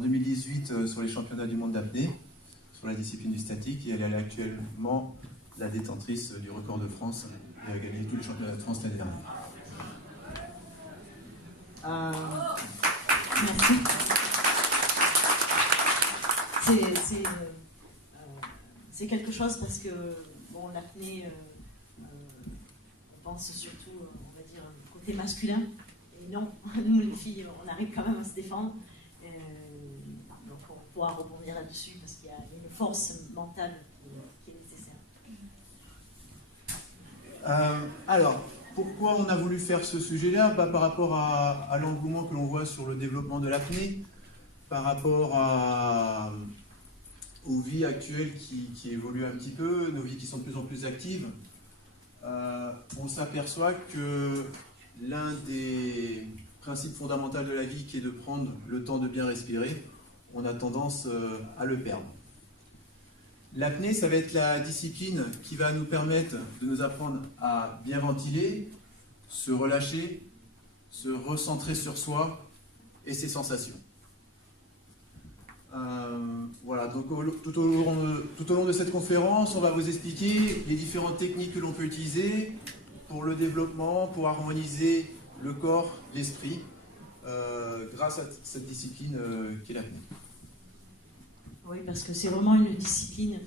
en 2018 sur les championnats du monde d'apnée, sur la discipline du statique, et elle est actuellement la détentrice du record de France. Elle a gagné tous les championnats de France l'année dernière. Merci. C'est quelque chose parce que bon, l'apnée, on pense surtout, on va dire, côté masculin. Et non, nous les filles, on arrive quand même à se défendre. Donc on pourra rebondir là-dessus parce qu'il y a une force mentale qui est nécessaire. Alors, pourquoi on a voulu faire ce sujet-là? Par rapport à l'engouement que l'on voit sur le développement de l'apnée, par rapport aux vies actuelles qui évoluent un petit peu, nos vies qui sont de plus en plus actives, on s'aperçoit que l'un des principes fondamentaux de la vie, qui est de prendre le temps de bien respirer, on a tendance à le perdre. L'apnée, ça va être la discipline qui va nous permettre de nous apprendre à bien ventiler, se relâcher, se recentrer sur soi et ses sensations. Voilà, donc tout au long de cette conférence, on va vous expliquer les différentes techniques que l'on peut utiliser pour le développement, pour harmoniser le corps, l'esprit, grâce à cette discipline qu'est l'apnée. Oui, parce que c'est vraiment une discipline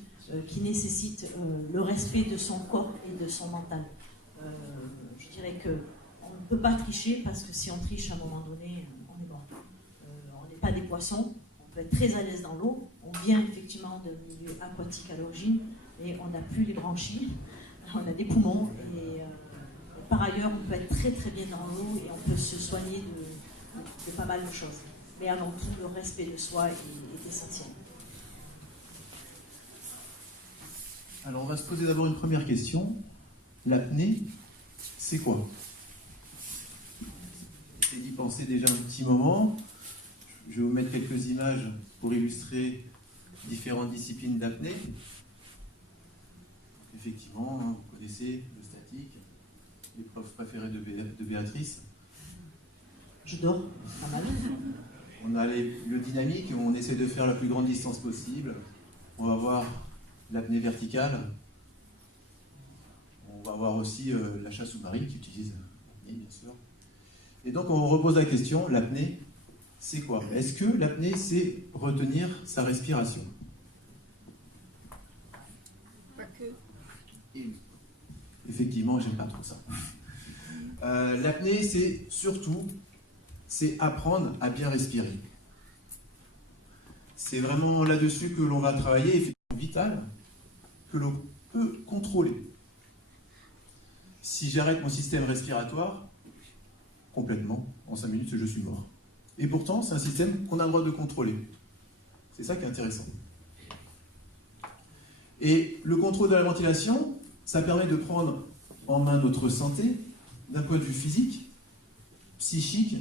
qui nécessite le respect de son corps et de son mental. Je dirais qu'on ne peut pas tricher parce que si on triche à un moment donné, on est mort. On n'est pas des poissons, on peut être très à l'aise dans l'eau. On vient effectivement d'un milieu aquatique à l'origine et on n'a plus les branchies, on a des poumons et par ailleurs on peut être très très bien dans l'eau et on peut se soigner de pas mal de choses. Mais avant tout, le respect de soi est essentiel. Alors on va se poser d'abord une première question. L'apnée, c'est quoi? J'ai d'y penser déjà un petit moment. Je vais vous mettre quelques images pour illustrer différentes disciplines d'apnée. Effectivement, vous connaissez le statique, l'épreuve préférée de Béatrice. Je dors pas mal. On a le dynamique, où on essaie de faire la plus grande distance possible. On va voir l'apnée verticale. On va voir aussi la chasse sous-marine qui utilise l'apnée, bien sûr. Et donc on repose la question, l'apnée, c'est quoi? Est-ce que l'apnée, c'est retenir sa respiration? Pas que. Et effectivement, j'aime pas trop ça. L'apnée, c'est surtout, c'est apprendre à bien respirer. C'est vraiment là-dessus que l'on va travailler, effectivement vital, que l'on peut contrôler. Si j'arrête mon système respiratoire, complètement, en 5 minutes, je suis mort. Et pourtant, c'est un système qu'on a le droit de contrôler. C'est ça qui est intéressant. Et le contrôle de la ventilation, ça permet de prendre en main notre santé d'un point de vue physique, psychique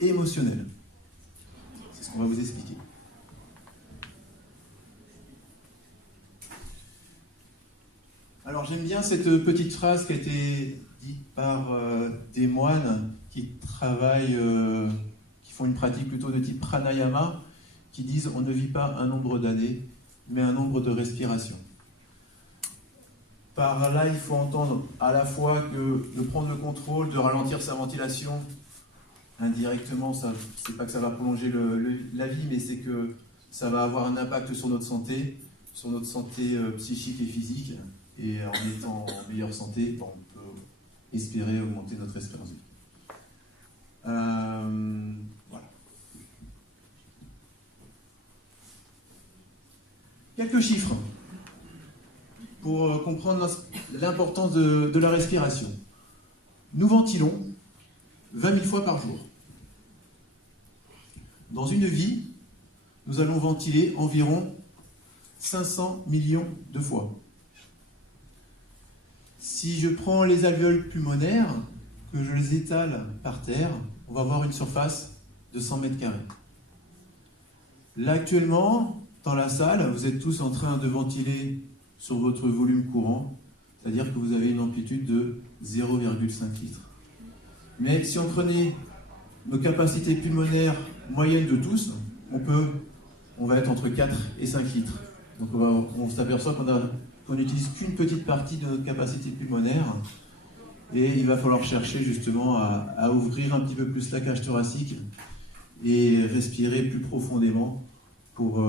et émotionnel. C'est ce qu'on va vous expliquer. Alors j'aime bien cette petite phrase qui a été dite par des moines qui travaillent, qui font une pratique plutôt de type pranayama, qui disent on ne vit pas un nombre d'années, mais un nombre de respirations. Par là, il faut entendre à la fois que de prendre le contrôle, de ralentir sa ventilation, indirectement, c'est pas que ça va prolonger la vie, mais c'est que ça va avoir un impact sur notre santé psychique et physique. Et en étant en meilleure santé, on peut espérer augmenter notre espérance de vie. Voilà. Quelques chiffres pour comprendre l'importance de la respiration. Nous ventilons 20 000 fois par jour. Dans une vie, nous allons ventiler environ 500 millions de fois. Si je prends les alvéoles pulmonaires, que je les étale par terre, on va avoir une surface de 100 mètres carrés. Là, actuellement, dans la salle, vous êtes tous en train de ventiler sur votre volume courant, c'est-à-dire que vous avez une amplitude de 0,5 litres. Mais si on prenait nos capacités pulmonaires moyennes de tous, on va être entre 4 et 5 litres. Donc on s'aperçoit qu'on n'utilise qu'une petite partie de notre capacité pulmonaire, et il va falloir chercher justement à ouvrir un petit peu plus la cage thoracique et respirer plus profondément pour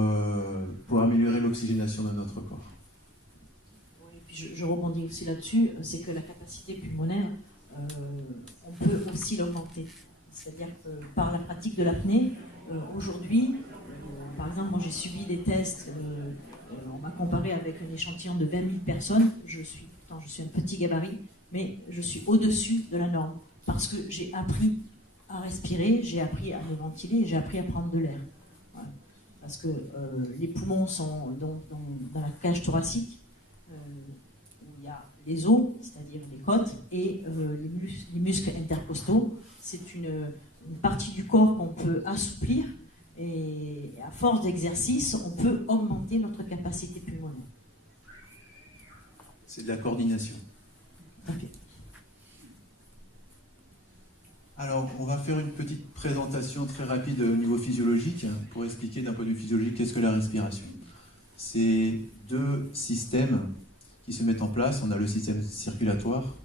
améliorer l'oxygénation de notre corps. Je rebondis aussi là-dessus, c'est que la capacité pulmonaire, on peut aussi l'augmenter. C'est-à-dire que par la pratique de l'apnée, aujourd'hui, par exemple, moi j'ai subi des tests, on m'a comparé avec un échantillon de 20 000 personnes, je suis un petit gabarit, mais je suis au-dessus de la norme, parce que j'ai appris à respirer, j'ai appris à me ventiler, j'ai appris à prendre de l'air. Voilà. Parce que les poumons sont dans la cage thoracique, où il y a les os, c'est-à-dire les côtes, et les muscles intercostaux. C'est une partie du corps qu'on peut assouplir, et à force d'exercice, on peut augmenter notre capacité pulmonaire. C'est de la coordination. Okay. Alors, on va faire une petite présentation très rapide au niveau physiologique pour expliquer d'un point de vue physiologique qu'est-ce que la respiration. C'est deux systèmes qui se mettent en place. On a le système circulatoire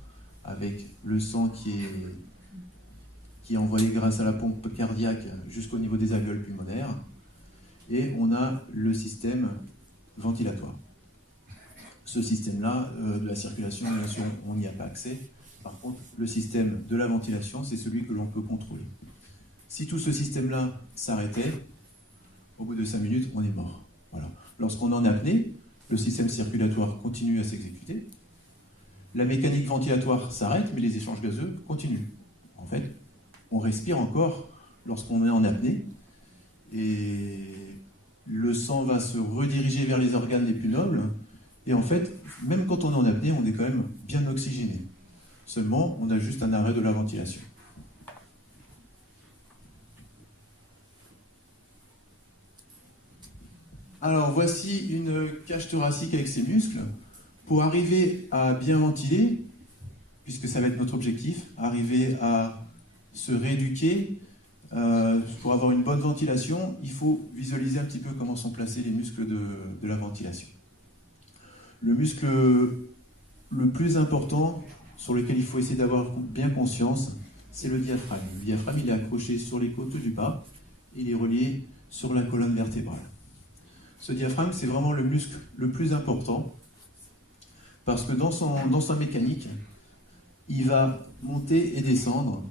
avec le sang qui est envoyé grâce à la pompe cardiaque jusqu'au niveau des alvéoles pulmonaires, et on a le système ventilatoire. Ce système-là, de la circulation, bien sûr, on n'y a pas accès. Par contre, le système de la ventilation, c'est celui que l'on peut contrôler. Si tout ce système-là s'arrêtait, au bout de 5 minutes, on est mort. Voilà. Lorsqu'on est en apnée, le système circulatoire continue à s'exécuter. La mécanique ventilatoire s'arrête, mais les échanges gazeux continuent. En fait, on respire encore lorsqu'on est en apnée, et le sang va se rediriger vers les organes les plus nobles. Et en fait, même quand on est en apnée, on est quand même bien oxygéné. Seulement, on a juste un arrêt de la ventilation. Alors, voici une cage thoracique avec ses muscles. Pour arriver à bien ventiler, puisque ça va être notre objectif, arriver à se rééduquer, pour avoir une bonne ventilation, il faut visualiser un petit peu comment sont placés les muscles de la ventilation. Le muscle le plus important, sur lequel il faut essayer d'avoir bien conscience, c'est le diaphragme. Le diaphragme, il est accroché sur les côtes du bas, et il est relié sur la colonne vertébrale. Ce diaphragme, c'est vraiment le muscle le plus important, parce que dans sa mécanique, il va monter et descendre,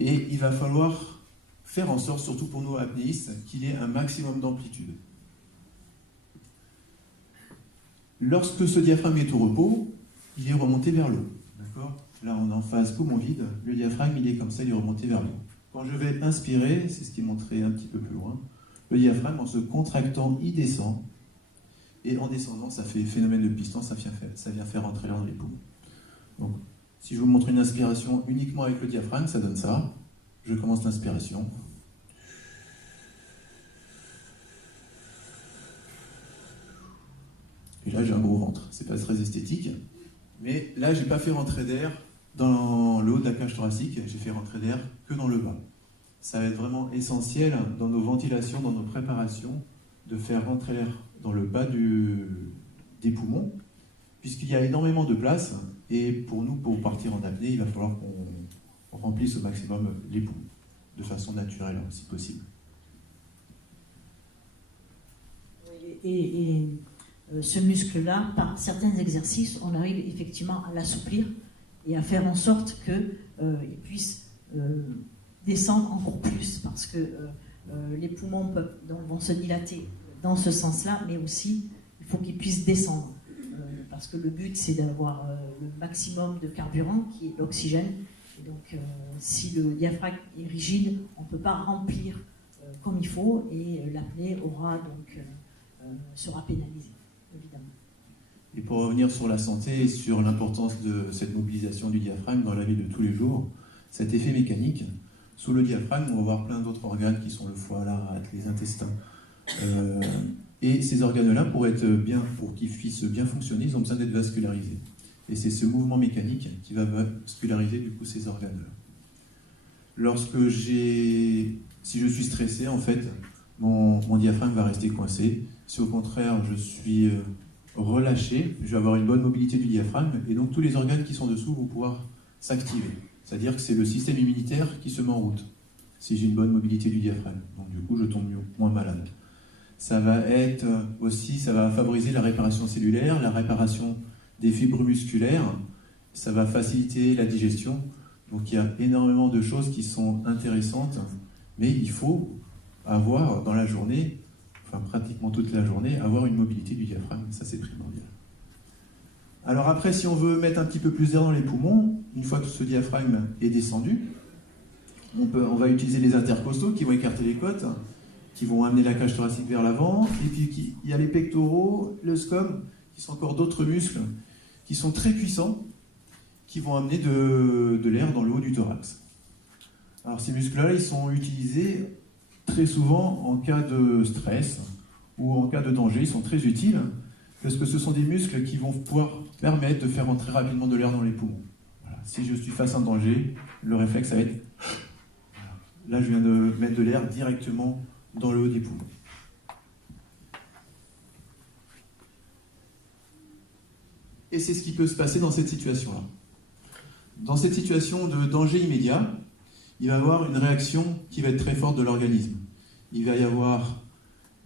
et il va falloir faire en sorte, surtout pour nous apnéistes, qu'il ait un maximum d'amplitude. Lorsque ce diaphragme est au repos, il est remonté vers le haut. D'accord ? Là, on est en phase poumon vide. Le diaphragme, il est comme ça, il est remonté vers le haut. Quand je vais inspirer, c'est ce qui est montré un petit peu plus loin, le diaphragme, en se contractant, il descend. Et en descendant, ça fait phénomène de piston, ça vient faire entrer l'air dans les poumons. Donc, si je vous montre une inspiration uniquement avec le diaphragme, ça donne ça. Je commence l'inspiration. Et là, j'ai un gros ventre. C'est pas très esthétique. Mais là, je n'ai pas fait rentrer d'air dans le haut de la cage thoracique. J'ai fait rentrer d'air que dans le bas. Ça va être vraiment essentiel dans nos ventilations, dans nos préparations, de faire rentrer l'air dans le bas des poumons, puisqu'il y a énormément de place. Et pour nous, pour partir en apnée, il va falloir qu'on remplisse au maximum les poumons, de façon naturelle, si possible. Et ce muscle-là, par certains exercices, on arrive effectivement à l'assouplir et à faire en sorte qu'il puisse descendre encore plus, parce que les poumons vont se dilater dans ce sens-là, mais aussi il faut qu'ils puissent descendre, parce que le but c'est d'avoir le maximum de carburant, qui est l'oxygène, et donc si le diaphragme est rigide, on ne peut pas remplir comme il faut, et l'apnée sera pénalisée. Évidemment. Et pour revenir sur la santé et sur l'importance de cette mobilisation du diaphragme dans la vie de tous les jours, cet effet mécanique, sous le diaphragme, on va voir plein d'autres organes qui sont le foie, la rate, les intestins. Et ces organes-là, pour qu'ils puissent bien fonctionner, ils ont besoin d'être vascularisés. Et c'est ce mouvement mécanique qui va vasculariser du coup ces organes-là. Si je suis stressé, en fait, mon diaphragme va rester coincé. Si au contraire je suis relâché, je vais avoir une bonne mobilité du diaphragme et donc tous les organes qui sont dessous vont pouvoir s'activer. C'est-à-dire que c'est le système immunitaire qui se met en route si j'ai une bonne mobilité du diaphragme. Donc du coup, je tombe moins malade. Ça va être aussi, ça va favoriser la réparation cellulaire, la réparation des fibres musculaires, ça va faciliter la digestion. Donc il y a énormément de choses qui sont intéressantes, mais il faut avoir dans la journée, enfin pratiquement toute la journée, avoir une mobilité du diaphragme, ça c'est primordial. Alors après, si on veut mettre un petit peu plus d'air dans les poumons, une fois que ce diaphragme est descendu, on va utiliser les intercostaux qui vont écarter les côtes, qui vont amener la cage thoracique vers l'avant, et puis il y a les pectoraux, le scom, qui sont encore d'autres muscles, qui sont très puissants, qui vont amener de l'air dans le haut du thorax. Alors ces muscles-là, ils sont utilisés très souvent en cas de stress ou en cas de danger, ils sont très utiles, parce que ce sont des muscles qui vont pouvoir permettre de faire entrer rapidement de l'air dans les poumons. Voilà. Si je suis face à un danger, le réflexe, ça va être... Là, je viens de mettre de l'air directement dans le haut des poumons. Et c'est ce qui peut se passer dans cette situation-là. Dans cette situation de danger immédiat, il va y avoir une réaction qui va être très forte de l'organisme. Il va y avoir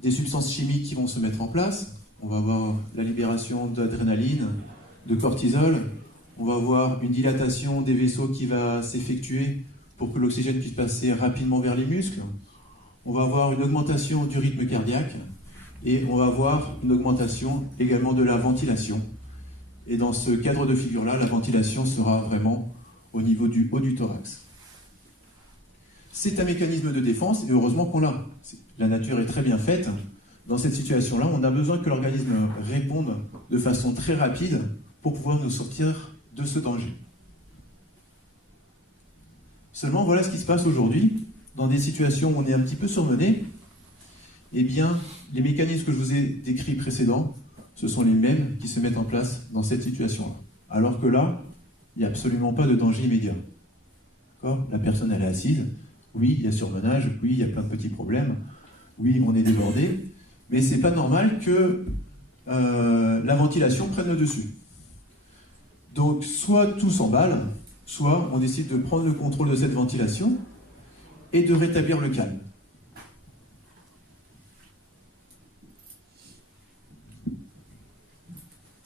des substances chimiques qui vont se mettre en place. On va avoir la libération d'adrénaline, de cortisol. On va avoir une dilatation des vaisseaux qui va s'effectuer pour que l'oxygène puisse passer rapidement vers les muscles. On va avoir une augmentation du rythme cardiaque et on va avoir une augmentation également de la ventilation. Et dans ce cadre de figure-là, la ventilation sera vraiment au niveau du haut du thorax. C'est un mécanisme de défense, et heureusement qu'on l'a. La nature est très bien faite. Dans cette situation-là, on a besoin que l'organisme réponde de façon très rapide pour pouvoir nous sortir de ce danger. Seulement, voilà ce qui se passe aujourd'hui. Dans des situations où on est un petit peu surmené, eh bien, les mécanismes que je vous ai décrits précédents, ce sont les mêmes qui se mettent en place dans cette situation-là. Alors que là, il n'y a absolument pas de danger immédiat. D'accord ? La personne, elle est assise. Oui, il y a surmenage. Oui, il y a plein de petits problèmes. Oui, on est débordé. Mais ce n'est pas normal que la ventilation prenne le dessus. Donc, soit tout s'emballe, soit on décide de prendre le contrôle de cette ventilation et de rétablir le calme.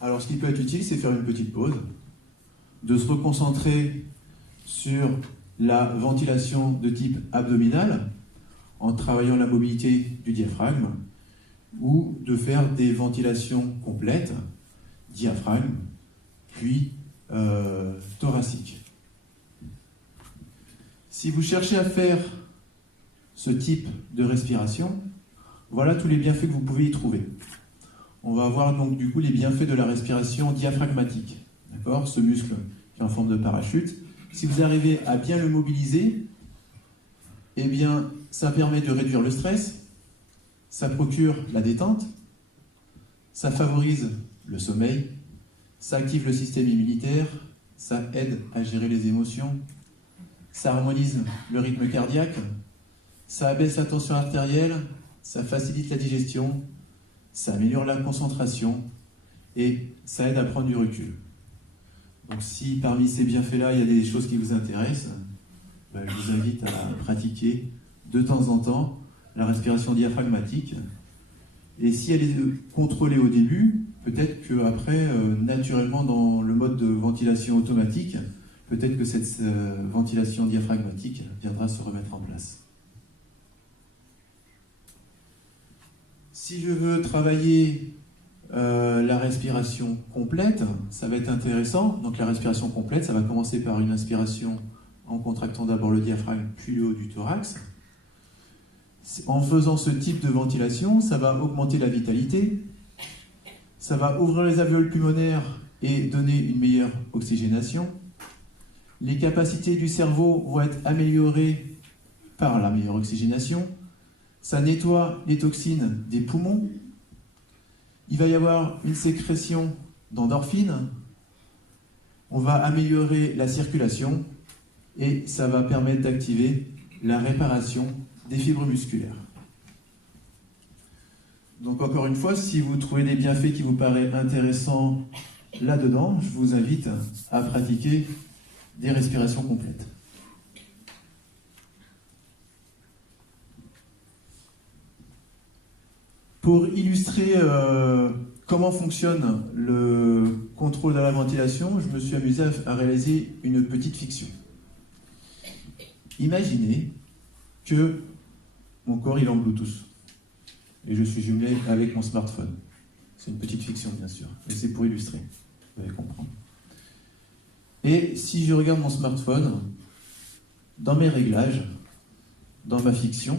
Alors, ce qui peut être utile, c'est faire une petite pause, de se reconcentrer sur la ventilation de type abdominal, en travaillant la mobilité du diaphragme, ou de faire des ventilations complètes, diaphragme, puis thoracique. Si vous cherchez à faire ce type de respiration, voilà tous les bienfaits que vous pouvez y trouver. On va avoir donc du coup les bienfaits de la respiration diaphragmatique. D'accord ? Ce muscle qui est en forme de parachute. Si vous arrivez à bien le mobiliser, eh bien, ça permet de réduire le stress, ça procure la détente, ça favorise le sommeil, ça active le système immunitaire, ça aide à gérer les émotions, ça harmonise le rythme cardiaque, ça abaisse la tension artérielle, ça facilite la digestion, ça améliore la concentration et ça aide à prendre du recul. Donc si parmi ces bienfaits-là, il y a des choses qui vous intéressent, je vous invite à pratiquer de temps en temps la respiration diaphragmatique. Et si elle est contrôlée au début, peut-être qu'après, naturellement, dans le mode de ventilation automatique, peut-être que cette ventilation diaphragmatique viendra se remettre en place. Si je veux travailler la respiration complète, ça va être intéressant. Donc la respiration complète, ça va commencer par une inspiration en contractant d'abord le diaphragme, puis le haut du thorax. En faisant ce type de ventilation, ça va augmenter la vitalité, ça va ouvrir les alvéoles pulmonaires et donner une meilleure oxygénation. Les capacités du cerveau vont être améliorées par la meilleure oxygénation. Ça nettoie les toxines des poumons. Il va y avoir une sécrétion d'endorphines. On va améliorer la circulation et ça va permettre d'activer la réparation des fibres musculaires. Donc encore une fois, si vous trouvez des bienfaits qui vous paraissent intéressants là-dedans, je vous invite à pratiquer des respirations complètes. Pour illustrer comment fonctionne le contrôle de la ventilation, je me suis amusé à réaliser une petite fiction. Imaginez que mon corps il est en Bluetooth et je suis jumelé avec mon smartphone. C'est une petite fiction bien sûr, mais c'est pour illustrer, vous allez comprendre. Et si je regarde mon smartphone, dans mes réglages, dans ma fiction,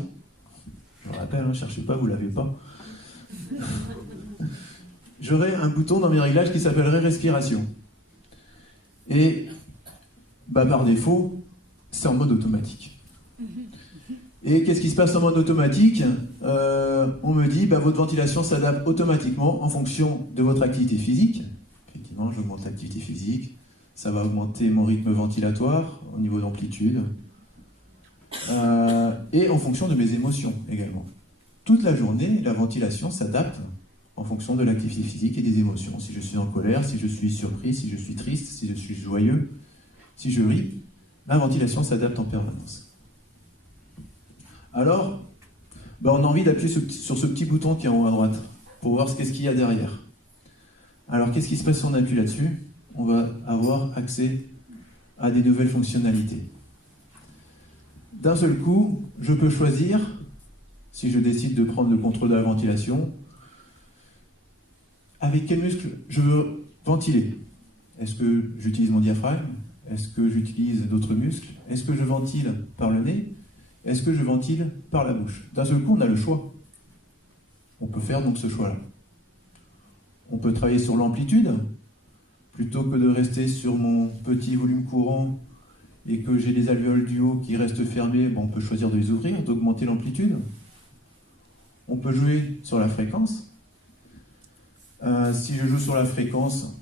je vous rappelle, ne cherchez pas, vous ne l'avez pas, j'aurai un bouton dans mes réglages qui s'appellerait respiration. Et par défaut, c'est en mode automatique. Et qu'est-ce qui se passe en mode automatique? On me dit votre ventilation s'adapte automatiquement en fonction de votre activité physique. Effectivement, j'augmente l'activité physique, ça va augmenter mon rythme ventilatoire au niveau d'amplitude, et en fonction de mes émotions également. Toute la journée, la ventilation s'adapte en fonction de l'activité physique et des émotions. Si je suis en colère, si je suis surpris, si je suis triste, si je suis joyeux, si je ris, la ventilation s'adapte en permanence. Alors, on a envie d'appuyer sur ce petit bouton qui est en haut à droite pour voir qu'est-ce qu'il y a derrière. Alors, qu'est-ce qui se passe si on appuie là-dessus? On va avoir accès à des nouvelles fonctionnalités. D'un seul coup, je peux choisir, si je décide de prendre le contrôle de la ventilation, avec quel muscle je veux ventiler. Est-ce que j'utilise mon diaphragme? Est-ce que j'utilise d'autres muscles? Est-ce que je ventile par le nez? Est-ce que je ventile par la bouche? D'un seul coup, on a le choix. On peut faire donc ce choix-là. On peut travailler sur l'amplitude, plutôt que de rester sur mon petit volume courant et que j'ai les alvéoles du haut qui restent fermées, on peut choisir de les ouvrir, d'augmenter l'amplitude. On peut jouer sur la fréquence. Si je joue sur la fréquence,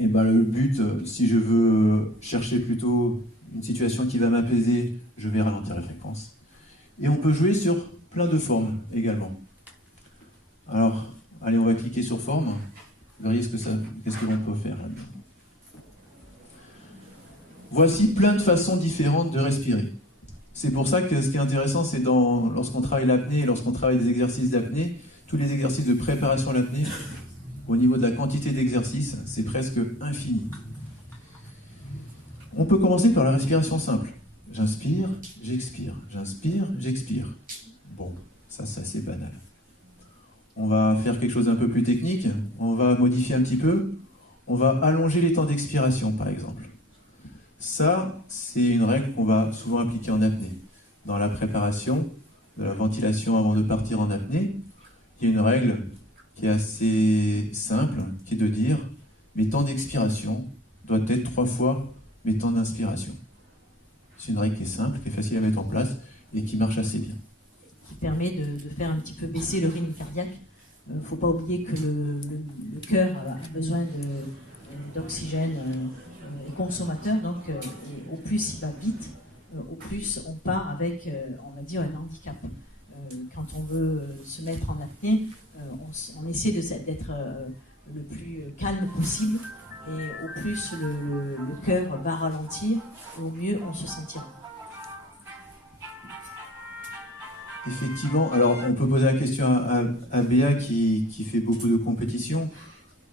le but, si je veux chercher plutôt une situation qui va m'apaiser, je vais ralentir la fréquence. Et on peut jouer sur plein de formes également. Alors, allez, on va cliquer sur forme. Vous verriez qu'est-ce que l'on peut faire là-dedans. Voici plein de façons différentes de respirer. C'est pour ça que ce qui est intéressant, c'est lorsqu'on travaille l'apnée et lorsqu'on travaille des exercices d'apnée, tous les exercices de préparation à l'apnée, au niveau de la quantité d'exercices, c'est presque infini. On peut commencer par la respiration simple. J'inspire, j'expire. J'inspire, j'expire. Bon, ça c'est assez banal. On va faire quelque chose d'un peu plus technique. On va modifier un petit peu. On va allonger les temps d'expiration, par exemple. Ça, c'est une règle qu'on va souvent appliquer en apnée. Dans la préparation de la ventilation avant de partir en apnée, il y a une règle qui est assez simple, qui est de dire mes temps d'expiration doivent être 3 fois mes temps d'inspiration. C'est une règle qui est simple, qui est facile à mettre en place et qui marche assez bien. Qui permet de faire un petit peu baisser le rythme cardiaque. Il ne faut pas oublier que le cœur a besoin d'oxygène, est consommateur, donc au plus il va vite, au plus on part avec, on va dire, un handicap. Quand on veut se mettre en apnée, on essaie d'être le plus calme possible, et au plus le cœur va ralentir, au mieux on se sentira. Effectivement, alors on peut poser la question à Béa qui fait beaucoup de compétitions.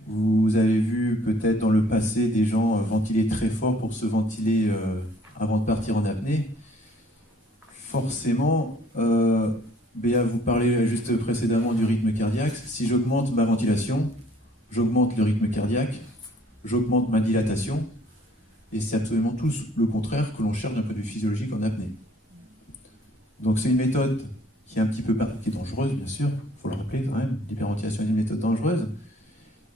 Vous avez vu peut-être dans le passé des gens ventiler très fort pour se ventiler avant de partir en apnée. Forcément, Béa, vous parlez juste précédemment du rythme cardiaque. Si j'augmente ma ventilation, j'augmente le rythme cardiaque, j'augmente ma dilatation, et c'est absolument tout le contraire que l'on cherche d'un point de vue physiologique en apnée. Donc c'est une méthode qui est dangereuse, bien sûr, il faut le rappeler quand même, l'hyperventilation est une méthode dangereuse,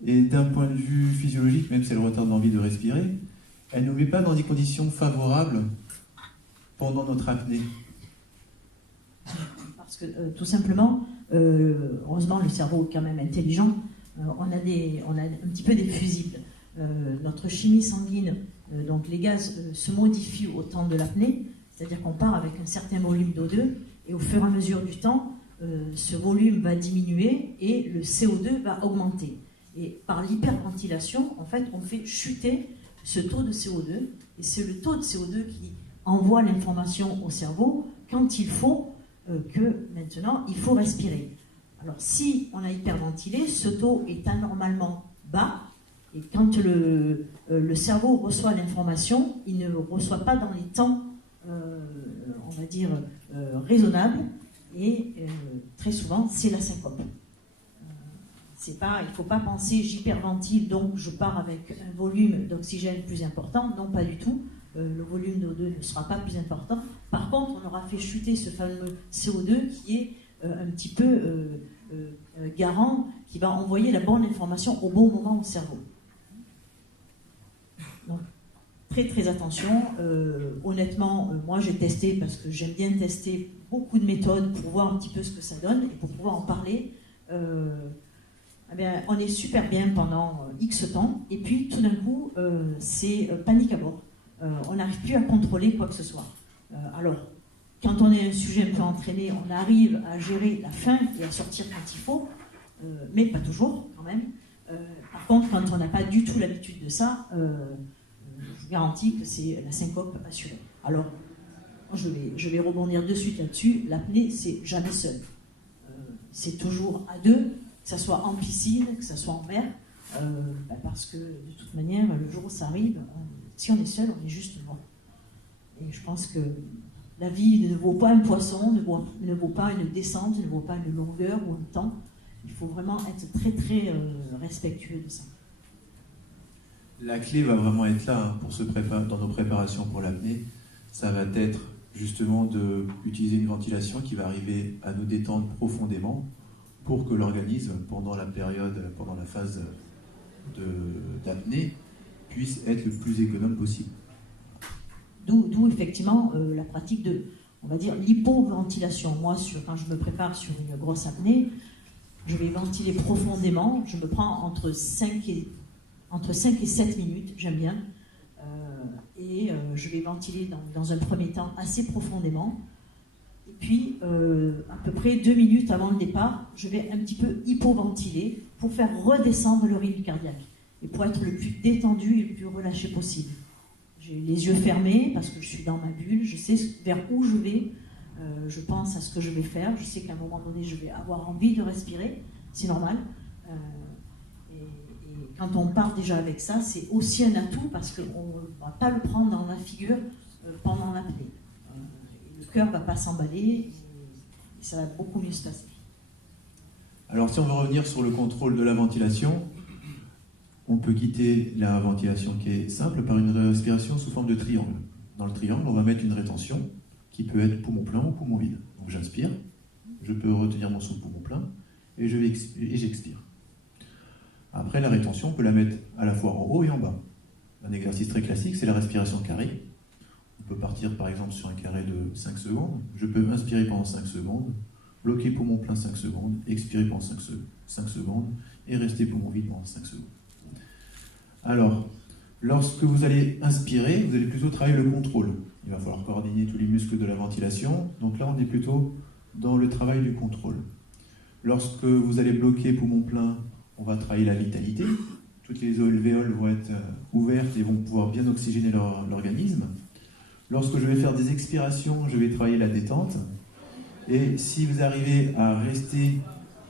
et d'un point de vue physiologique, même si elle retarde l'envie de respirer, elle ne nous met pas dans des conditions favorables pendant notre apnée. Parce que tout simplement, heureusement le cerveau est quand même intelligent, on a un petit peu des fusibles. Notre chimie sanguine, donc les gaz se modifient au temps de l'apnée, c'est-à-dire qu'on part avec un certain volume d'O2 et au fur et à mesure du temps, ce volume va diminuer et le CO2 va augmenter. Et par l'hyperventilation, en fait, on fait chuter ce taux de CO2, et c'est le taux de CO2 qui envoie l'information au cerveau quand il faut que maintenant il faut respirer. Alors si on a hyperventilé, ce taux est anormalement bas, et quand le cerveau reçoit l'information, il ne reçoit pas dans les temps, on va dire, raisonnables, et très souvent c'est la syncope. Il ne faut pas penser j'hyperventile, donc je pars avec un volume d'oxygène plus important. Non, pas du tout. Le volume d'O2 ne sera pas plus important. Par contre, on aura fait chuter ce fameux CO2 qui est un petit peu garant, qui va envoyer la bonne information au bon moment au cerveau. Donc, très très attention. Honnêtement, moi j'ai testé, parce que j'aime bien tester beaucoup de méthodes pour voir un petit peu ce que ça donne et pour pouvoir en parler. Eh bien, on est super bien pendant X temps, et puis tout d'un coup, c'est panique à bord. On n'arrive plus à contrôler quoi que ce soit. Alors, quand on est un sujet un peu entraîné, on arrive à gérer la faim et à sortir quand il faut, mais pas toujours quand même. Par contre, quand on n'a pas du tout l'habitude de ça, je vous garantis que c'est la syncope assurée. Alors, je vais rebondir de suite là-dessus. L'apnée, c'est jamais seul. C'est toujours à deux, que ce soit en piscine, que ce soit en mer, parce que de toute manière, le jour où ça arrive, si on est seul, on est juste mort. Et je pense que la vie ne vaut pas un poisson, ne vaut pas une descente, ne vaut pas une longueur ou un temps. Il faut vraiment être très très respectueux de ça. La clé va vraiment être là pour se préparer dans nos préparations pour l'apnée. Ça va être justement d'utiliser une ventilation qui va arriver à nous détendre profondément pour que l'organisme, pendant la phase d'apnée, puisse être le plus économe possible. D'où effectivement la pratique de, on va dire, l'hypoventilation. Moi, quand je me prépare sur une grosse apnée, je vais ventiler profondément. Je me prends entre 5 et 7 minutes, j'aime bien. Je vais ventiler dans un premier temps assez profondément. Et puis, à peu près 2 minutes avant le départ, je vais un petit peu hypoventiler pour faire redescendre le rythme cardiaque et pour être le plus détendu et le plus relâché possible. J'ai les yeux fermés parce que je suis dans ma bulle, je sais vers où je vais, je pense à ce que je vais faire, je sais qu'à un moment donné, je vais avoir envie de respirer, c'est normal. Et quand on part déjà avec ça, c'est aussi un atout parce qu'on ne va pas le prendre dans la figure pendant l'apnée. Le cœur ne va pas s'emballer et ça va beaucoup mieux se passer. Alors si on veut revenir sur le contrôle de la ventilation, on peut quitter la ventilation qui est simple par une respiration sous forme de triangle. Dans le triangle, on va mettre une rétention qui peut être poumon plein ou poumon vide. Donc j'inspire, je peux retenir mon souffle poumon plein et j'expire. Après, la rétention, on peut la mettre à la fois en haut et en bas. Un exercice très classique, c'est la respiration carrée. On peut partir par exemple sur un carré de 5 secondes. Je peux inspirer pendant 5 secondes, bloquer poumon plein 5 secondes, expirer pendant 5 secondes et rester poumon vide pendant 5 secondes. Alors, lorsque vous allez inspirer, vous allez plutôt travailler le contrôle. Il va falloir coordonner tous les muscles de la ventilation. Donc là, on est plutôt dans le travail du contrôle. Lorsque vous allez bloquer poumon plein, on va travailler la vitalité. Toutes les alvéoles vont être ouvertes et vont pouvoir bien oxygéner l'organisme. Lorsque je vais faire des expirations, je vais travailler la détente. Et si vous arrivez à rester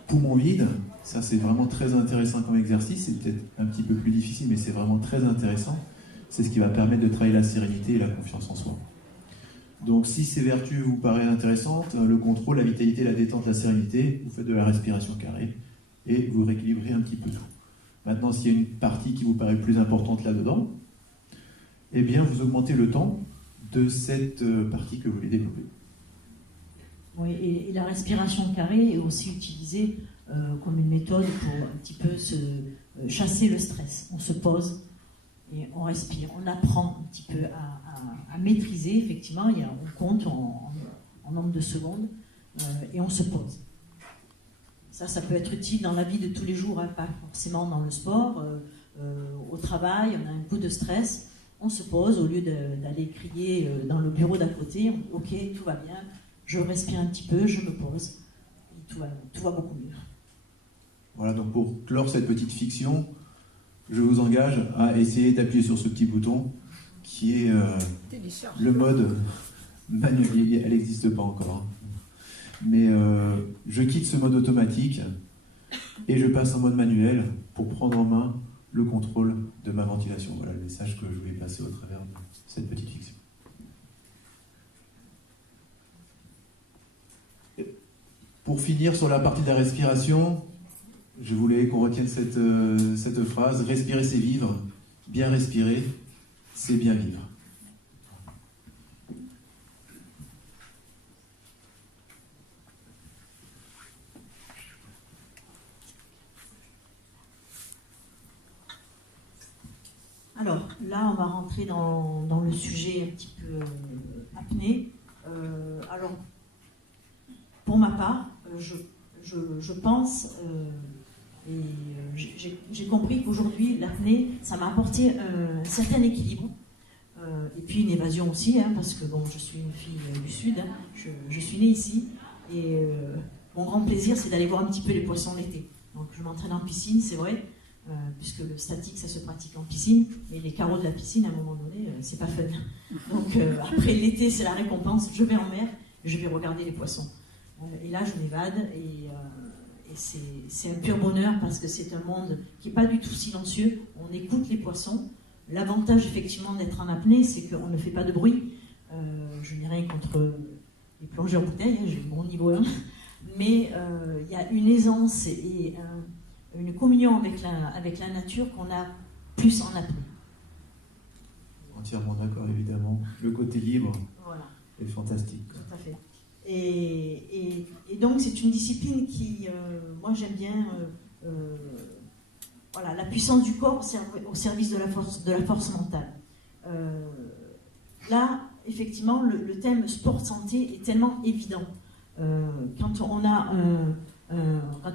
poumon vide, ça c'est vraiment très intéressant comme exercice. C'est peut-être un petit peu plus difficile, mais c'est vraiment très intéressant. C'est ce qui va permettre de travailler la sérénité et la confiance en soi. Donc si ces vertus vous paraissent intéressantes, le contrôle, la vitalité, la détente, la sérénité, vous faites de la respiration carrée et vous rééquilibrez un petit peu tout. Maintenant, s'il y a une partie qui vous paraît plus importante là-dedans, eh bien vous augmentez le temps de cette partie que vous voulez développer. Oui, et la respiration carrée est aussi utilisée comme une méthode pour un petit peu chasser le stress. On se pose et on respire, on apprend un petit peu à maîtriser, effectivement, on compte en nombre de secondes et on se pose. Ça peut être utile dans la vie de tous les jours, pas forcément dans le sport, au travail, on a un coup de stress, on se pose au lieu d'aller crier dans le bureau d'à côté, ok, tout va bien, je respire un petit peu, je me pose. Et tout va beaucoup mieux. Voilà, donc pour clore cette petite fiction, je vous engage à essayer d'appuyer sur ce petit bouton qui est le mode manuel. Elle n'existe pas encore. Mais je quitte ce mode automatique et je passe en mode manuel pour prendre en main le contrôle de ma ventilation. Voilà le message que je voulais passer au travers de cette petite fiction. Pour finir sur la partie de la respiration, je voulais qu'on retienne cette phrase: respirer c'est vivre, bien respirer c'est bien vivre. Alors là, on va rentrer dans le sujet un petit peu apnée. Alors, pour ma part, je pense, et j'ai compris qu'aujourd'hui, l'apnée, ça m'a apporté un certain équilibre, et puis une évasion aussi, hein, parce que bon, je suis une fille du Sud, hein, je suis née ici, et mon grand plaisir, c'est d'aller voir un petit peu les poissons l'été. Donc je m'entraîne en piscine, c'est vrai, puisque le statique, ça se pratique en piscine, mais les carreaux de la piscine, à un moment donné, c'est pas fun. Donc après l'été, c'est la récompense, je vais en mer, je vais regarder les poissons. Et là, je m'évade, et c'est un pur bonheur, parce que c'est un monde qui n'est pas du tout silencieux, on écoute les poissons. L'avantage, effectivement, d'être en apnée, c'est qu'on ne fait pas de bruit. Je n'ai rien contre les plongeurs bouteilles, hein, j'ai mon niveau 1, mais il y a une aisance et une communion avec la nature qu'on a plus en apnée. Entièrement d'accord, évidemment. Le côté libre, voilà, est fantastique. Tout à fait. Et donc, c'est une discipline qui, moi, j'aime bien, voilà, la puissance du corps au service de la force mentale. Là, effectivement, le thème sport-santé est tellement évident. Quand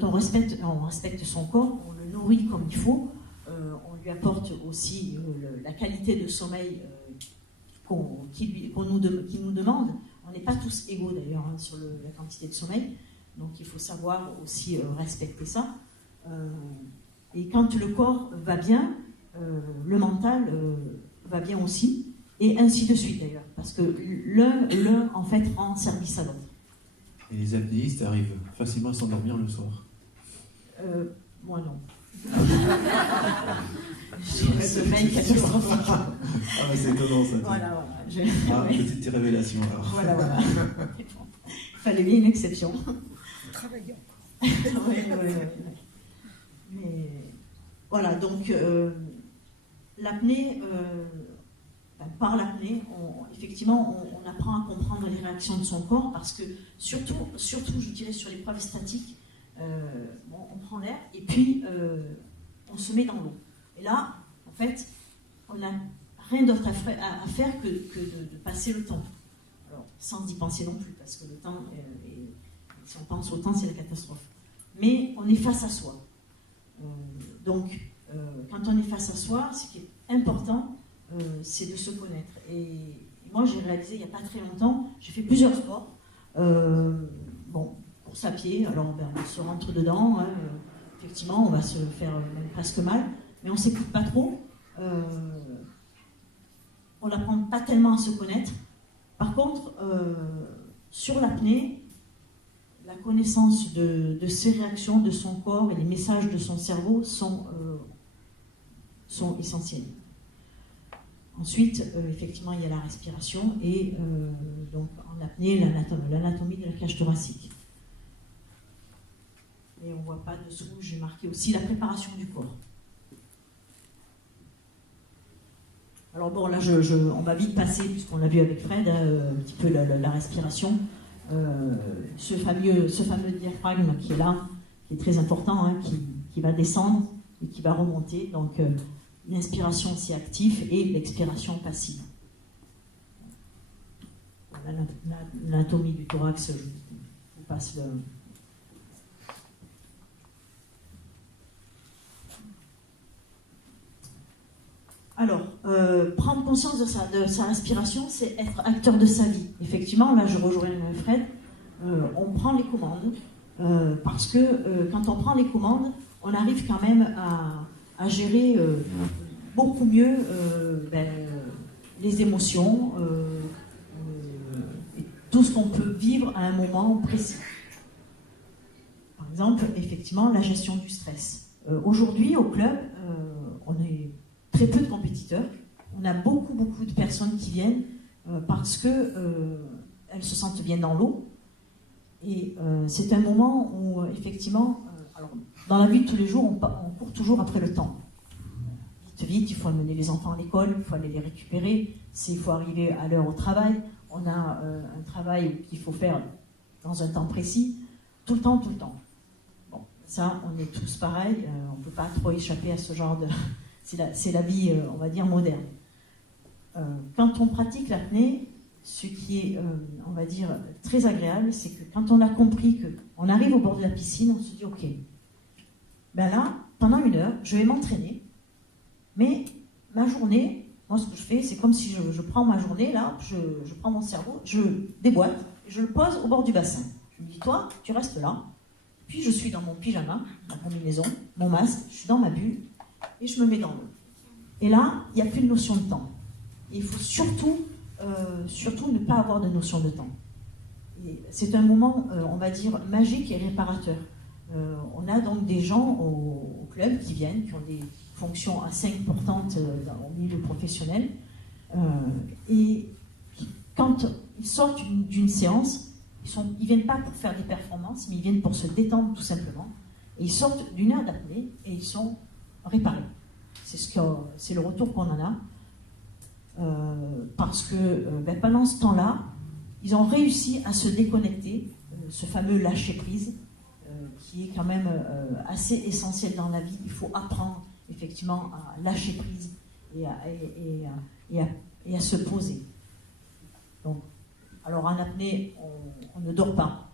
on respecte son corps, on le nourrit comme il faut, on lui apporte aussi la qualité de sommeil qui nous demande. On n'est pas tous égaux d'ailleurs, hein, sur la quantité de sommeil, donc il faut savoir aussi respecter ça. Et quand le corps va bien, le mental va bien aussi, et ainsi de suite d'ailleurs, parce que l'un en fait rend service à l'autre. Et les apnéistes arrivent facilement à s'endormir le soir. Moi non. J'ai un sommeil catastrophique. Ah, mais c'est étonnant ça. Voilà. Petite révélation alors. Voilà. Il fallait bien une exception. Travaillant. Mais voilà, donc l'apnée, par l'apnée, effectivement, on apprend à comprendre les réactions de son corps, parce que surtout je dirais sur l'épreuve statique, on prend l'air et puis on se met dans l'eau. Et là, en fait, on n'a rien d'autre à faire que de passer le temps. Alors, sans y penser non plus, parce que le temps, si on pense au temps, c'est la catastrophe. Mais on est face à soi. Donc, quand on est face à soi, ce qui est important, c'est de se connaître. Et moi, j'ai réalisé il n'y a pas très longtemps, j'ai fait plusieurs sports. Course à pied, alors on se rentre dedans, hein, effectivement, on va se faire même presque mal, mais on ne s'écoute pas trop. On n'apprend pas tellement à se connaître. Par contre, sur l'apnée, la connaissance de ses réactions, de son corps et les messages de son cerveau sont essentiels. Ensuite, effectivement, il y a la respiration et donc en apnée, l'anatomie de la cage thoracique. Et on ne voit pas dessous, j'ai marqué aussi la préparation du corps. Alors bon, là, on va vite passer, puisqu'on l'a vu avec Fred, un petit peu la respiration. Ce fameux diaphragme qui est là, qui est très important, hein, qui va descendre et qui va remonter. Donc, l'inspiration aussi active et l'expiration passive. L'anatomie du thorax, je vous passe le... Alors, prendre conscience de sa respiration, c'est être acteur de sa vie. Effectivement, là je rejoins Fred, on prend les commandes, parce que quand on prend les commandes, on arrive quand même à gérer beaucoup mieux les émotions et tout ce qu'on peut vivre à un moment précis. Par exemple, effectivement, la gestion du stress. Aujourd'hui, au club, on est très peu de compétiteurs. On a beaucoup de personnes qui viennent parce qu'elles se sentent bien dans l'eau. Et c'est un moment où, effectivement, alors, dans la vie de tous les jours, on court toujours après le temps. Vite, il faut amener les enfants à l'école, il faut aller les récupérer, il faut arriver à l'heure au travail. On a un travail qu'il faut faire dans un temps précis, tout le temps. Bon, ça, on est tous pareils, on ne peut pas trop échapper à ce genre de... C'est la vie, on va dire, moderne. Quand on pratique l'apnée, ce qui est, on va dire, très agréable, c'est que quand on a compris qu'on arrive au bord de la piscine, on se dit, ok, ben là, pendant 1 heure, je vais m'entraîner, mais ma journée, moi ce que je fais, c'est comme si je prends ma journée, là, je prends mon cerveau, je déboîte, et je le pose au bord du bassin. Je me dis, toi, tu restes là, puis je suis dans mon pyjama, ma combinaison, mon masque, je suis dans ma bulle, et je me mets dans l'eau. Et là, il n'y a plus de notion de temps. Et il faut surtout ne pas avoir de notion de temps. Et c'est un moment, on va dire, magique et réparateur. On a donc des gens au club qui viennent, qui ont des fonctions assez importantes au milieu professionnel. Et quand ils sortent d'une séance, ils ne viennent pas pour faire des performances, mais ils viennent pour se détendre tout simplement. Et ils sortent d'1 heure d'apnée et ils sont réparés. C'est le retour qu'on en a. Parce que pendant ce temps-là, ils ont réussi à se déconnecter, ce fameux lâcher-prise, qui est quand même assez essentiel dans la vie. Il faut apprendre effectivement à lâcher prise et à se poser. Donc, alors en apnée, on ne dort pas,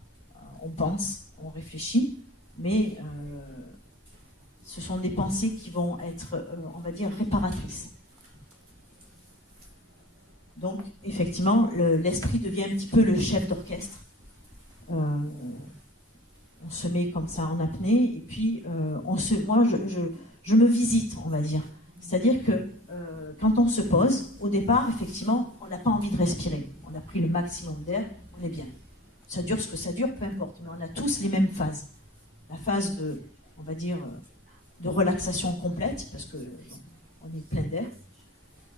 on pense, on réfléchit, mais ce sont des pensées qui vont être, on va dire, réparatrices. Donc, effectivement, l'esprit devient un petit peu le chef d'orchestre. On se met comme ça en apnée, et puis moi, je me visite, on va dire. C'est-à-dire que quand on se pose, au départ, effectivement, on n'a pas envie de respirer. On a pris le maximum d'air, on est bien. Ça dure ce que ça dure, peu importe. Mais on a tous les mêmes phases. La phase de, on va dire, de relaxation complète, parce qu'on est plein d'air.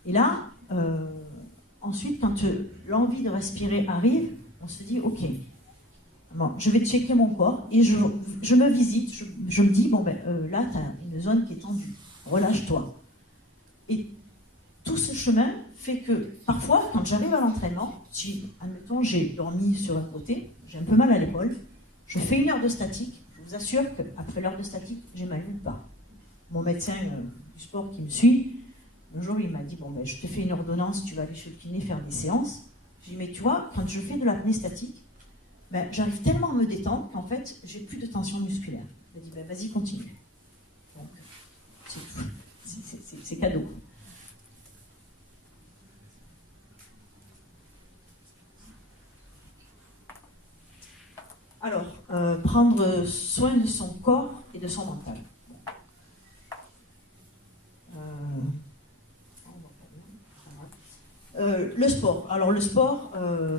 Et là, ensuite, quand l'envie de respirer arrive, on se dit, ok, bon, je vais checker mon corps et je me visite, je me dis, bon là, tu as une zone qui est tendue, relâche-toi. Et tout ce chemin fait que, parfois, quand j'arrive à l'entraînement, si, admettons, j'ai dormi sur un côté, j'ai un peu mal à l'épaule, je fais 1 heure de statique, je vous assure qu'après l'heure de statique, j'ai mal nulle part. Mon médecin du sport qui me suit, un jour, il m'a dit, bon, je te fais une ordonnance, tu vas aller chez le kiné faire des séances. J'ai dit, mais tu vois, quand je fais de l'apnée statique, j'arrive tellement à me détendre qu'en fait, j'ai plus de tension musculaire. Il m'a dit, vas-y, continue. Donc, c'est cadeau. Alors, prendre soin de son corps et de son mental. Le sport. Alors le sport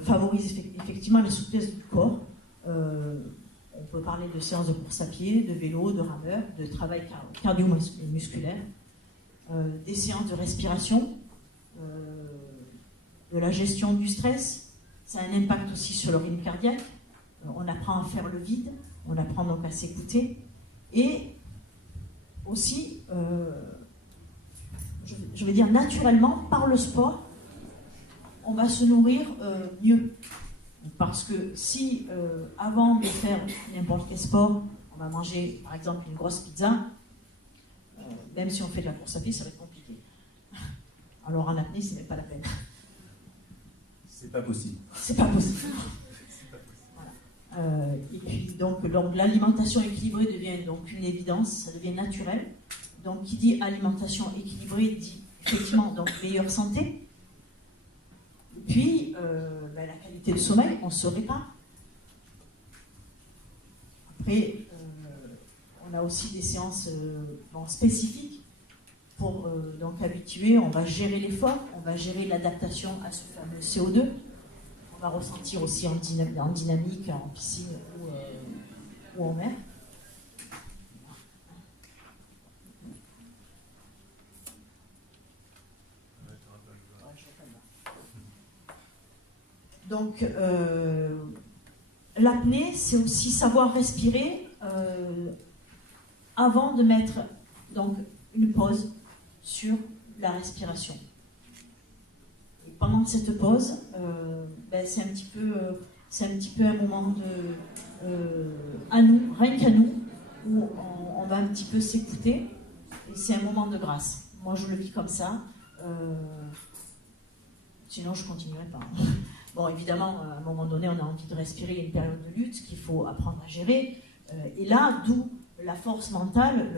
favorise effectivement la souplesse du corps. On peut parler de séances de course à pied, de vélo, de rameur, de travail cardio-musculaire, des séances de respiration, de la gestion du stress. Ça a un impact aussi sur le rythme cardiaque. On apprend à faire le vide, on apprend donc à s'écouter. Et aussi, je vais dire naturellement, par le sport, on va se nourrir mieux. Parce que si, avant de faire n'importe quel sport, on va manger, par exemple, une grosse pizza, même si on fait de la course à pied, ça va être compliqué. Alors en apnée, c'est même pas la peine. C'est pas possible. C'est pas possible. Voilà. Et puis, donc l'alimentation équilibrée devient donc une évidence, ça devient naturel. Donc, qui dit alimentation équilibrée dit effectivement donc meilleure santé. Puis, la qualité de sommeil, on se répare. Après, on a aussi des séances spécifiques pour donc habituer, on va gérer l'effort, on va gérer l'adaptation à ce fameux CO2, on va ressentir aussi en dynamique, en piscine ou en mer. Donc, l'apnée, c'est aussi savoir respirer avant de mettre donc, une pause sur la respiration. Et pendant cette pause, c'est un petit peu un moment à nous, rien qu'à nous, où on va un petit peu s'écouter, et c'est un moment de grâce. Moi, je le vis comme ça. Sinon, je ne continuerai pas. Bon, évidemment, à un moment donné, on a envie de respirer, il y a une période de lutte qu'il faut apprendre à gérer. Et là, d'où la force mentale,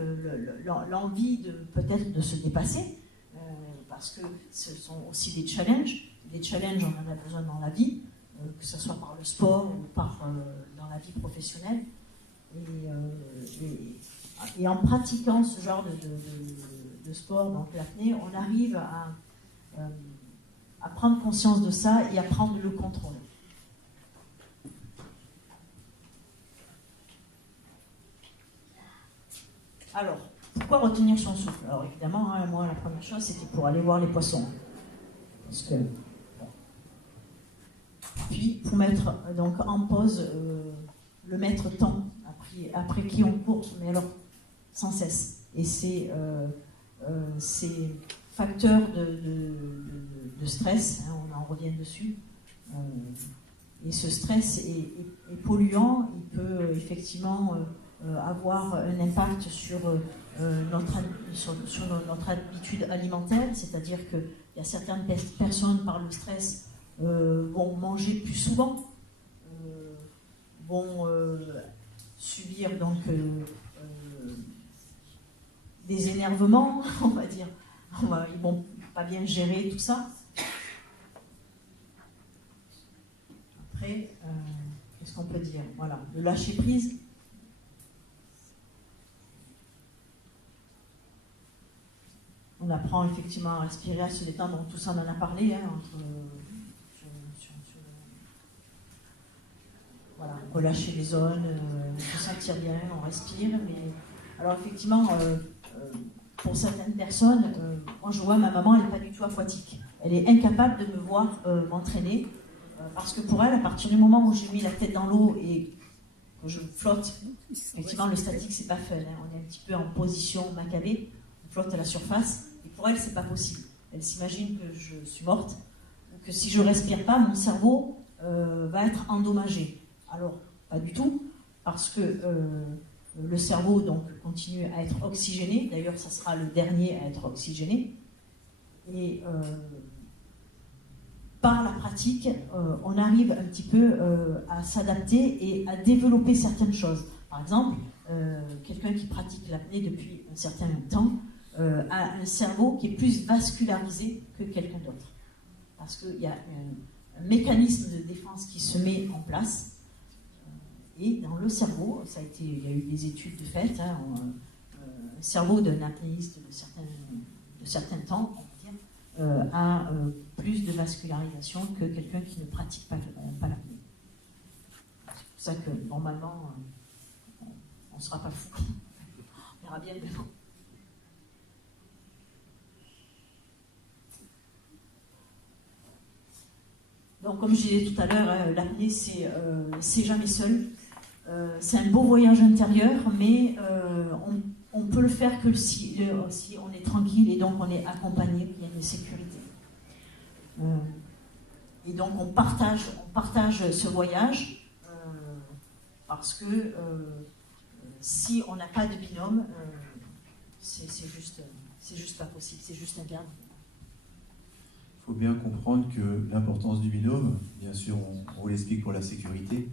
l'envie peut-être de se dépasser, parce que ce sont aussi des challenges. Des challenges, on en a besoin dans la vie, que ce soit par le sport ou dans la vie professionnelle. Et en pratiquant ce genre de sport, donc l'apnée, on arrive à prendre conscience de ça et à prendre le contrôle. Alors, pourquoi retenir son souffle? Alors évidemment, moi la première chose c'était pour aller voir les poissons. Parce que, bon. Puis pour mettre donc en pause le maître temps, après qui on court, mais alors sans cesse. Et ces facteurs de stress, on en revient dessus. Et ce stress est polluant, il peut effectivement avoir un impact sur notre habitude alimentaire, c'est-à-dire qu'il y a certaines personnes par le stress vont manger plus souvent, vont subir donc des énervements, on va dire. Ils vont pas bien gérer tout ça. Après, qu'est-ce qu'on peut dire? Voilà, le lâcher prise. On apprend effectivement à respirer, à se détendre. Donc, tout ça, on en a parlé. Voilà, relâcher les zones, se sentir bien, on respire. Mais alors effectivement, pour certaines personnes, moi je vois ma maman, elle n'est pas du tout aquatique. Elle est incapable de me voir m'entraîner. Parce que pour elle, à partir du moment où j'ai mis la tête dans l'eau et que je flotte, effectivement, le statique, c'est pas fun. On est un petit peu en position macabée, on flotte à la surface, et pour elle, c'est pas possible. Elle s'imagine que je suis morte, ou que si je respire pas, mon cerveau va être endommagé. Alors, pas du tout, parce que le cerveau donc, continue à être oxygéné. D'ailleurs, ça sera le dernier à être oxygéné. Et par la pratique, on arrive un petit peu à s'adapter et à développer certaines choses. Par exemple, quelqu'un qui pratique l'apnée depuis un certain temps a un cerveau qui est plus vascularisé que quelqu'un d'autre. Parce qu'il y a un mécanisme de défense qui se met en place. Et dans le cerveau, il y a eu des études de fait, le cerveau d'un apnéiste de certains temps, a plus de vascularisation que quelqu'un qui ne pratique pas l'apnée. C'est pour ça que normalement, on ne sera pas fou. On verra bien dedans. Donc, comme je disais tout à l'heure, l'apnée, c'est jamais seul. C'est un beau voyage intérieur, mais on peut le faire que si on est tranquille et donc on est accompagné, qu'il y a une sécurité. Et donc on partage ce voyage parce que si on n'a pas de binôme, c'est juste pas possible, c'est juste interdit. Il faut bien comprendre que l'importance du binôme, bien sûr, on vous l'explique pour la sécurité,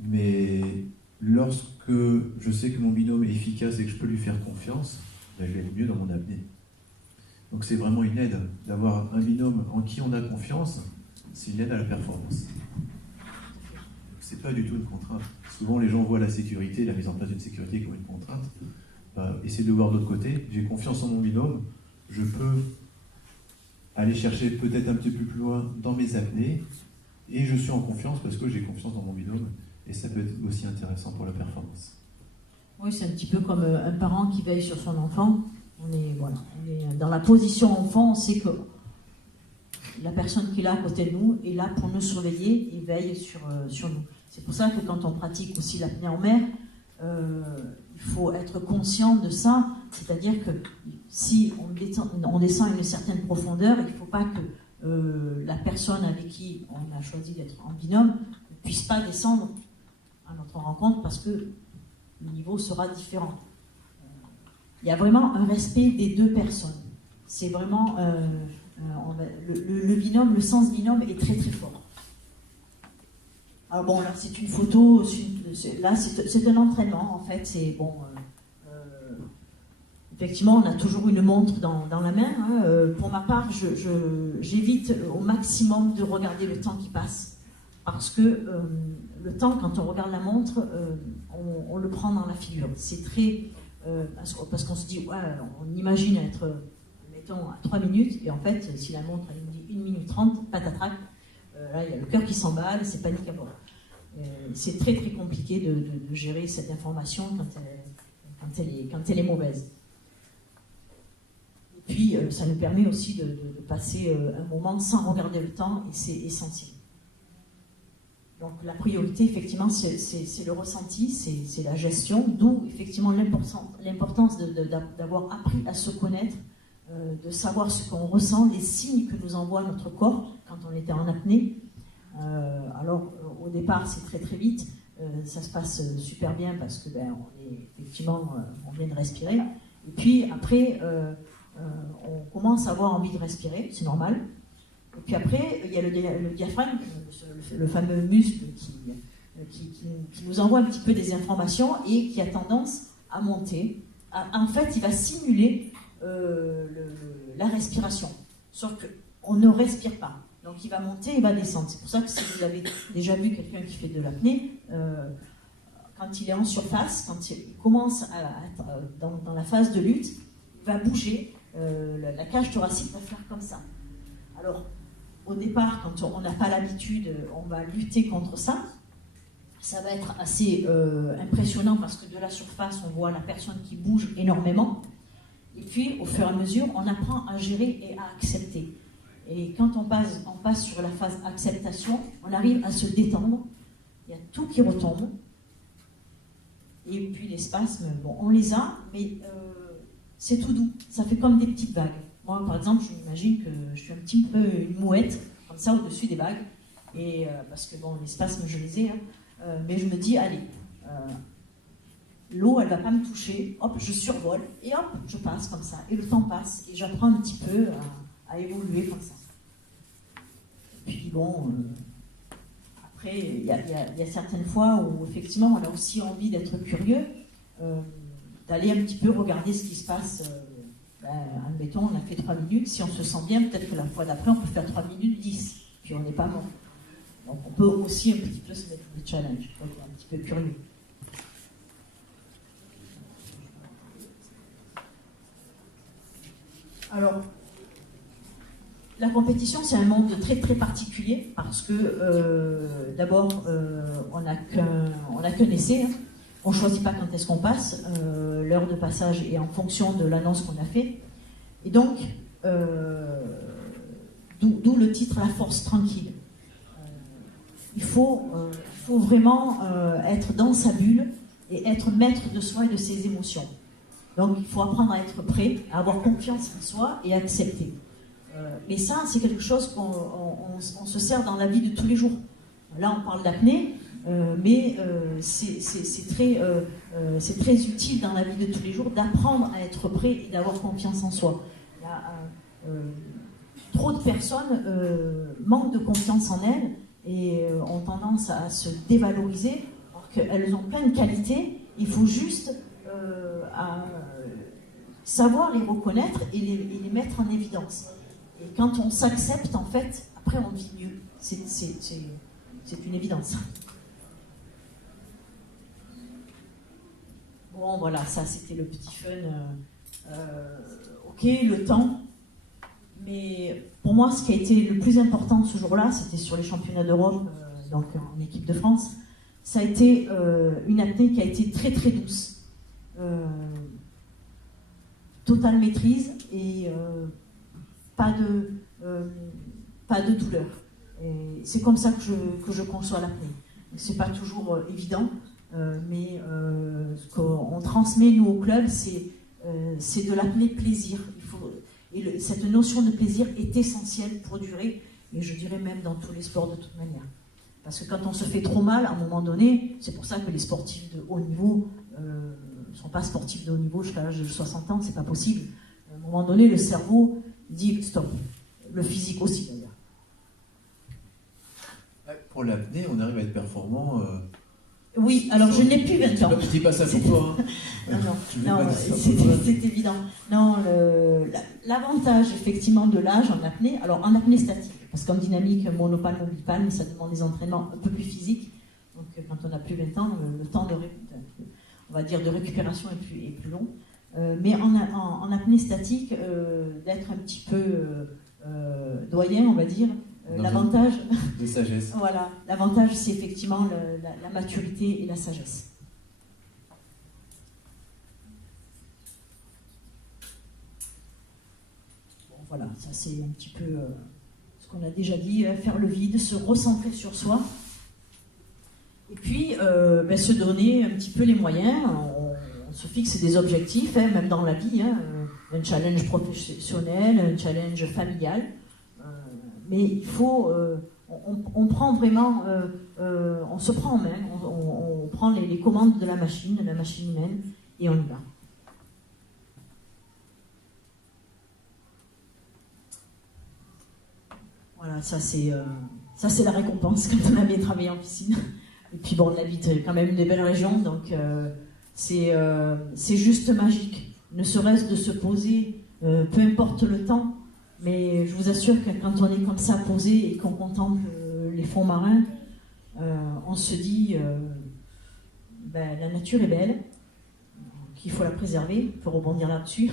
mais lorsque je sais que mon binôme est efficace et que je peux lui faire confiance, je vais aller mieux dans mon apnée. Donc c'est vraiment une aide d'avoir un binôme en qui on a confiance, c'est une aide à la performance. c'est pas du tout une contrainte. Souvent, les gens voient la sécurité, la mise en place d'une sécurité comme une contrainte. Essayez de voir de l'autre côté. J'ai confiance en mon binôme. Je peux aller chercher peut-être un petit peu plus loin dans mes apnées. Et je suis en confiance parce que j'ai confiance dans mon binôme. Et ça peut être aussi intéressant pour la performance. Oui, c'est un petit peu comme un parent qui veille sur son enfant. On est dans la position enfant, on sait que la personne qui est là à côté de nous est là pour nous surveiller et veille sur nous. C'est pour ça que quand on pratique aussi l'apnée en mer, il faut être conscient de ça, c'est-à-dire que si on descend à une certaine profondeur, il ne faut pas que la personne avec qui on a choisi d'être en binôme ne puisse pas descendre à notre rencontre parce que le niveau sera différent. Il y a vraiment un respect des deux personnes. C'est vraiment le binôme, le sens binôme est très très fort. Alors bon, là c'est une photo, là c'est un entraînement en fait. C'est bon. Effectivement, on a toujours une montre dans la main. Hein. Pour ma part, j'évite au maximum de regarder le temps qui passe. Parce que le temps, quand on regarde la montre, on le prend dans la figure. C'est très... parce qu'on se dit, ouais, on imagine être, mettons, à 3 minutes, et en fait, si la montre elle dit 1 minute 30, patatrac, là, il y a le cœur qui s'emballe, c'est panique à bord. C'est très très compliqué de gérer cette information quand elle est mauvaise. Et puis, ça nous permet aussi de passer un moment sans regarder le temps, et c'est essentiel. Donc la priorité, effectivement, c'est le ressenti, c'est la gestion, d'où effectivement l'importance d'avoir appris à se connaître, de savoir ce qu'on ressent, les signes que nous envoie notre corps quand on était en apnée. Alors au départ, c'est très très vite, ça se passe super bien parce que on vient de respirer. Et puis après, on commence à avoir envie de respirer, c'est normal. Et puis après, il y a le diaphragme, le fameux muscle qui nous envoie un petit peu des informations et qui a tendance à monter. En fait, il va simuler la respiration. Sauf qu'on ne respire pas. Donc il va monter, il va descendre. C'est pour ça que si vous avez déjà vu quelqu'un qui fait de l'apnée, quand il est en surface, quand il commence à être dans la phase de lutte, il va bouger, la cage thoracique va faire comme ça. Alors, au départ, quand on n'a pas l'habitude, on va lutter contre ça. Ça va être assez impressionnant parce que de la surface, on voit la personne qui bouge énormément. Et puis, au fur et à mesure, on apprend à gérer et à accepter. Et quand on passe sur la phase acceptation, on arrive à se détendre. Il y a tout qui retombe. Et puis les spasmes, bon, on les a, mais c'est tout doux. Ça fait comme des petites vagues. Moi, par exemple, je m'imagine que je suis un petit peu une mouette, comme ça, au-dessus des vagues. Et, parce que, bon, les spasmes, je les ai. Mais je me dis, allez, l'eau, elle ne va pas me toucher. Hop, je survole. Et hop, je passe comme ça. Et le temps passe. Et j'apprends un petit peu à évoluer comme ça. Et puis, bon, après, il y a certaines fois où, effectivement, on a aussi envie d'être curieux, d'aller un petit peu regarder ce qui se passe. Admettons, on a fait 3 minutes, si on se sent bien, peut-être que la fois d'après, on peut faire 3 minutes 10, puis on n'est pas mort. Donc on peut aussi un petit peu se mettre des challenges, il faut être un petit peu curieux. Alors, la compétition, c'est un monde très très particulier, parce que d'abord, on n'a qu'un essai, hein. On ne choisit pas quand est-ce qu'on passe, l'heure de passage est en fonction de l'annonce qu'on a fait. Et donc, d'où le titre « La force tranquille ». Il faut vraiment être dans sa bulle et être maître de soi et de ses émotions. Donc, il faut apprendre à être prêt, à avoir confiance en soi et à accepter. Mais ça, c'est quelque chose qu'on se sert dans la vie de tous les jours. Là, on parle d'apnée. Mais c'est très utile dans la vie de tous les jours d'apprendre à être prêt et d'avoir confiance en soi. Il y a, trop de personnes manquent de confiance en elles et ont tendance à se dévaloriser alors qu'elles ont plein de qualités. Il faut juste savoir les reconnaître et les mettre en évidence. Et quand on s'accepte, en fait, après on vit mieux. C'est une évidence. Bon, voilà, ça c'était le petit fun. Ok, le temps. Mais pour moi, ce qui a été le plus important ce jour-là, c'était sur les championnats d'Europe, donc en équipe de France. Ça a été une apnée qui a été très très douce. Totale maîtrise et pas de douleur. Et c'est comme ça que je conçois l'apnée. C'est pas toujours évident, mais ce qu'on transmet nous au club, c'est de l'apnée plaisir. Cette notion de plaisir est essentielle pour durer, et je dirais même dans tous les sports de toute manière. Parce que quand on se fait trop mal, à un moment donné, c'est pour ça que les sportifs de haut niveau ne sont pas sportifs de haut niveau jusqu'à l'âge de 60 ans, c'est pas possible. À un moment donné, le cerveau dit stop. Le physique aussi d'ailleurs. Pour l'apnée, on arrive à être performant. Oui, alors je n'ai plus 20 ans. Je dis pas ça pour toi. Non, c'est évident. Non, l'avantage effectivement de l'âge en apnée, alors en apnée statique, parce qu'en dynamique monopalme ou bipalme, ça demande des entraînements un peu plus physiques. Donc quand on a plus 20 ans, le temps on va dire de récupération est plus long. Mais en apnée statique, d'être un petit peu doyen, on va dire, l'avantage de sagesse. Voilà, l'avantage c'est effectivement la maturité et la sagesse. Bon, voilà, ça c'est un petit peu ce qu'on a déjà dit, faire le vide, se recentrer sur soi, et puis se donner un petit peu les moyens. On se fixe des objectifs, même dans la vie, un challenge professionnel, un challenge familial. Mais il faut, on prend vraiment, on se prend en main, on prend les commandes de la machine humaine, et on y va. Voilà, ça c'est la récompense quand on a bien travaillé en piscine. Et puis bon, on habite quand même des belles régions, donc c'est juste magique. Ne serait-ce de se poser, peu importe le temps. Mais je vous assure que quand on est comme ça posé et qu'on contemple les fonds marins, on se dit la nature est belle, qu'il faut la préserver, il faut rebondir là-dessus,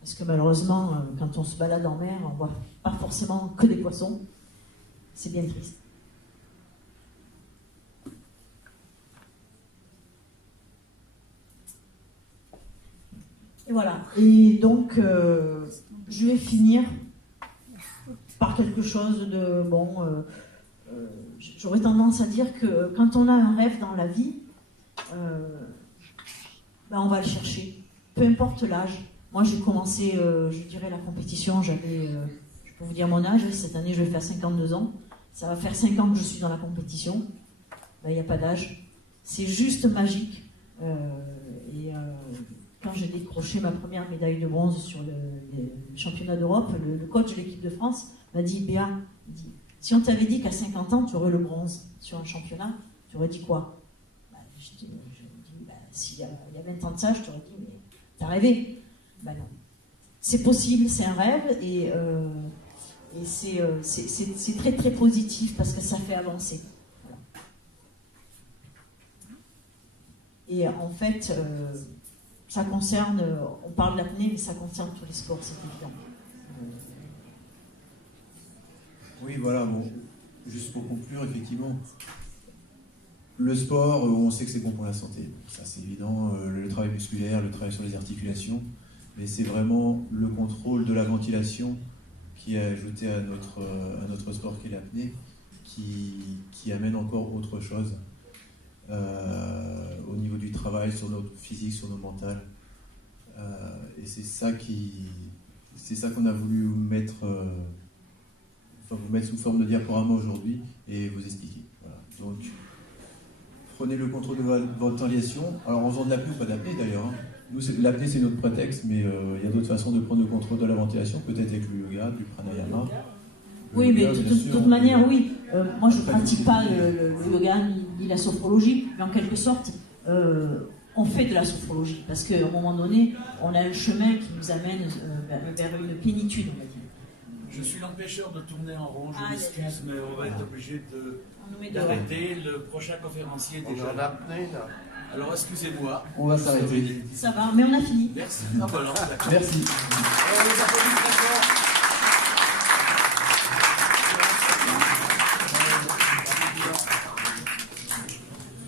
parce que malheureusement, quand on se balade en mer, on ne voit pas forcément que des poissons. C'est bien triste. Et voilà. Et donc, je vais finir par quelque chose de j'aurais tendance à dire que quand on a un rêve dans la vie, on va le chercher, peu importe l'âge. Moi j'ai commencé, je dirais, la compétition, je peux vous dire mon âge, cette année je vais faire 52 ans, ça va faire 5 ans que je suis dans la compétition, il n'y a pas d'âge, c'est juste magique. Quand j'ai décroché ma première médaille de bronze sur le championnat d'Europe, le coach de l'équipe de France m'a dit, Béa, si on t'avait dit qu'à 50 ans tu aurais le bronze sur un championnat, tu aurais dit quoi? S'il y a 20 ans de ça, je t'aurais dit, mais t'as rêvé. Non. C'est possible, c'est un rêve, et c'est très très positif parce que ça fait avancer. Voilà. Et en fait, ça concerne, on parle de l'apnée, mais ça concerne tous les sports, c'est évident. Oui, voilà, bon, juste pour conclure, effectivement, le sport, on sait que c'est bon pour la santé, ça c'est évident, le travail musculaire, le travail sur les articulations, mais c'est vraiment le contrôle de la ventilation qui est ajouté à notre sport qui est l'apnée, qui amène encore autre chose au niveau du travail, sur notre physique, sur nos mentales. Et c'est ça qu'on a voulu mettre, vous mettre sous forme de diaporama aujourd'hui et vous expliquer. Voilà. Donc, prenez le contrôle de votre ventilation. Alors, en faisant de l'apnée ou pas d'apnée d'ailleurs. Nous, l'apnée, c'est notre prétexte, mais il y a d'autres façons de prendre le contrôle de la ventilation, peut-être avec le yoga, du pranayama. Oui, mais de toute manière, oui. Moi, je ne pratique pas le yoga ni la sophrologie, mais en quelque sorte, on fait de la sophrologie, parce qu'à un moment donné, on a un chemin qui nous amène vers une plénitude, on va dire. Je suis l'empêcheur de tourner en rond, je m'excuse, mais on va être obligé d'arrêter. Le prochain conférencier est déjà là. Alors excusez-moi. On va s'arrêter. Ça va, mais on a fini. Merci. Ah bah alors, d'accord. Merci. Alors, les applaudissements très fort.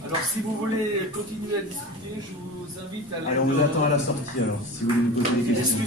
Alors si vous voulez continuer à discuter, je vous invite à aller. Allez, on vous attend à la sortie alors, si vous voulez nous poser des questions.